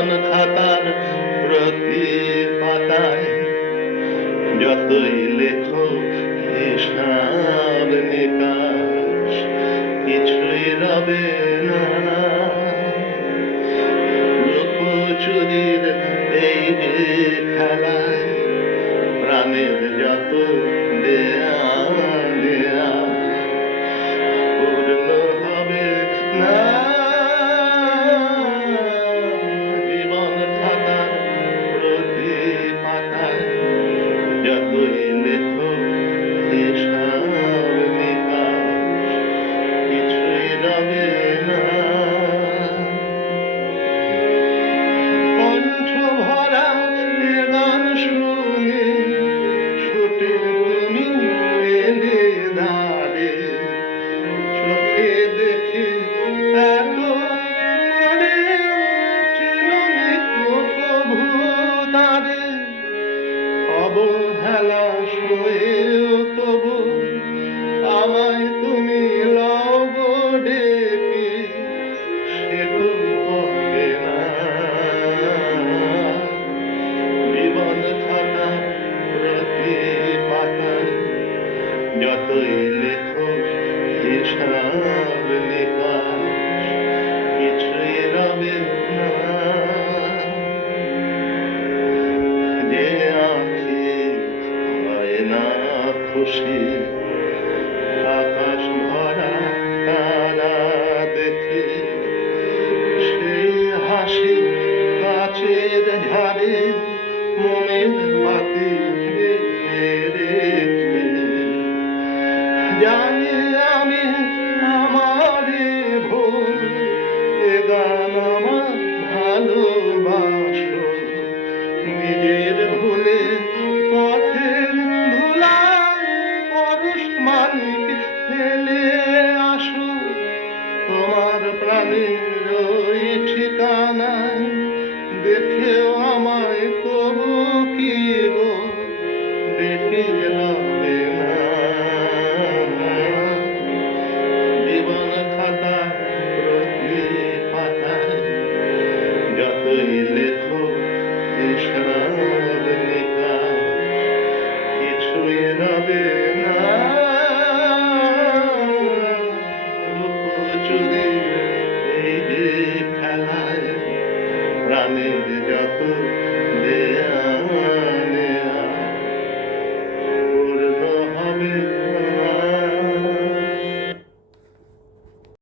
জীবন খাতার প্রতি পাতায় যতই লেখো যতই লেখো হিসাব নিকাশ কিছুই রবে যে আঁখি না খুশি। তোমার প্রাণীর ওই ঠিকানায় দেখেও আমায় তবু কি গো দেখে না। জীবন খাতা প্রতি পাতায় যতই জানেন যত যে